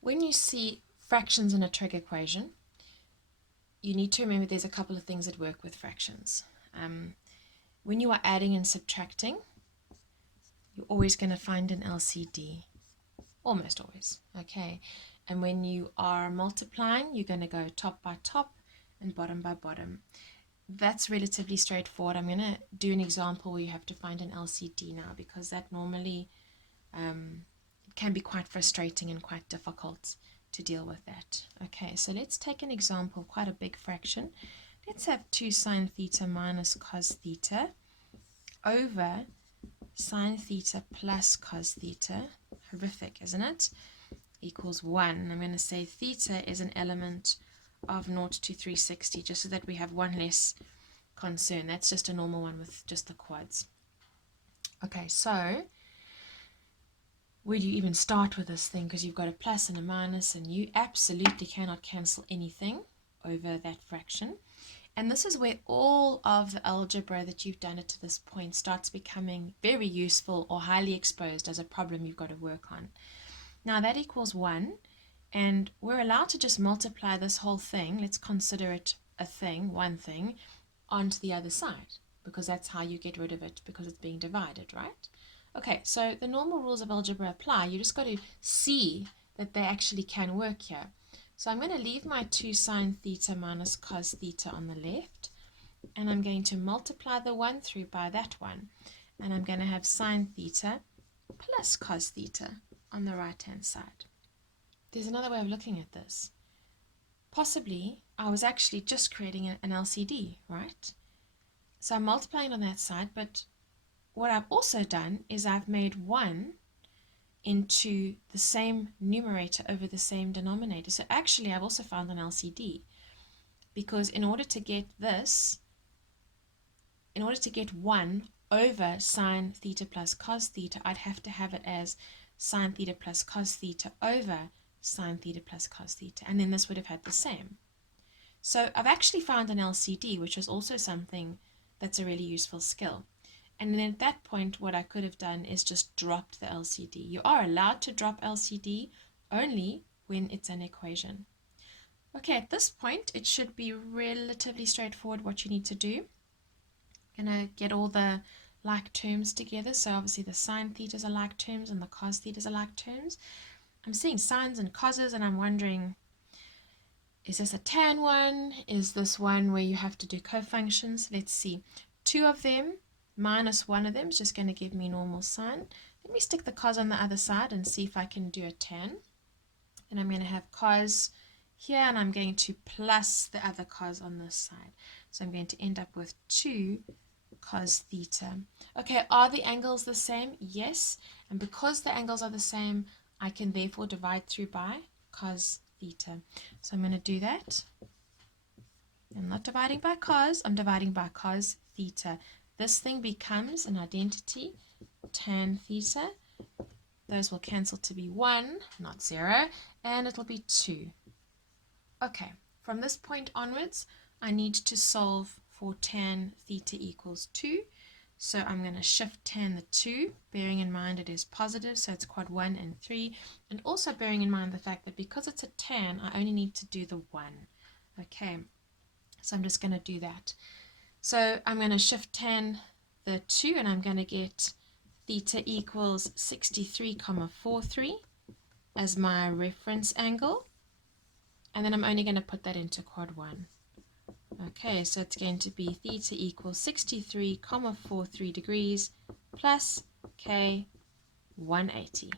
When you see fractions in a trig equation, you need to remember there's a couple of things that work with fractions. When you are adding and subtracting, you're always going to find an LCD. Almost always. Okay. And when you are multiplying, you're going to go top by top and bottom by bottom. That's relatively straightforward. I'm going to do an example where you have to find an LCD now, because that normally it can be quite frustrating and quite difficult to deal with that. Okay, so let's take an example, quite a big fraction. Let's have 2 sine theta minus cos theta over sine theta plus cos theta. Horrific, isn't it? Equals 1. I'm going to say theta is an element of 0 to 360, just so that we have one less concern. That's just a normal one with just the quads. Okay, so where do you even start with this thing? Because you've got a plus and a minus, and you absolutely cannot cancel anything over that fraction. And this is where all of the algebra that you've done it to this point starts becoming very useful or highly exposed as a problem you've got to work on. Now that equals 1, and we're allowed to just multiply this whole thing. Let's consider it a thing, one thing, onto the other side, because that's how you get rid of it, because it's being divided, right? Okay, so the normal rules of algebra apply. You just got to see that they actually can work here. So I'm going to leave my 2 sine theta minus cos theta on the left, and I'm going to multiply the 1 through by that one, and I'm going to have sine theta plus cos theta on the right hand side. There's another way of looking at this. Possibly I was actually just creating an LCD, right? So I'm multiplying on that side, but what I've also done is I've made 1 into the same numerator over the same denominator. So actually I've also found an LCD, because in order to get 1 over sine theta plus cos theta, I'd have to have it as sine theta plus cos theta over sine theta plus cos theta, and then this would have had the same. So I've actually found an LCD, which is also something that's a really useful skill. And then at that point, what I could have done is just dropped the LCD. You are allowed to drop LCD only when it's an equation. Okay, at this point, it should be relatively straightforward what you need to do. I'm going to get all the like terms together. So obviously the sine thetas are like terms and the cos thetas are like terms. I'm seeing sines and coses, and I'm wondering, is this a tan one? Is this one where you have to do cofunctions? Let's see. 2 of them minus 1 of them is just going to give me normal sine. Let me stick the cos on the other side and see if I can do a tan. And I'm going to have cos here, and I'm going to plus the other cos on this side. So I'm going to end up with 2 cos theta. Okay, are the angles the same? Yes. And because the angles are the same, I can therefore divide through by cos theta. So I'm going to do that. I'm not dividing by cos, I'm dividing by cos theta. This thing becomes an identity, tan theta. Those will cancel to be 1, not 0, and it'll be 2. Okay, from this point onwards, I need to solve for tan theta equals 2. So I'm going to shift tan the 2, bearing in mind it is positive, so it's quad 1 and 3. And also bearing in mind the fact that because it's a tan, I only need to do the 1. Okay, so I'm just going to do that. So I'm going to shift tan the 2, and I'm going to get theta equals 63,43 as my reference angle. And then I'm only going to put that into quad 1. Okay, so it's going to be theta equals 63,43 degrees plus K 180.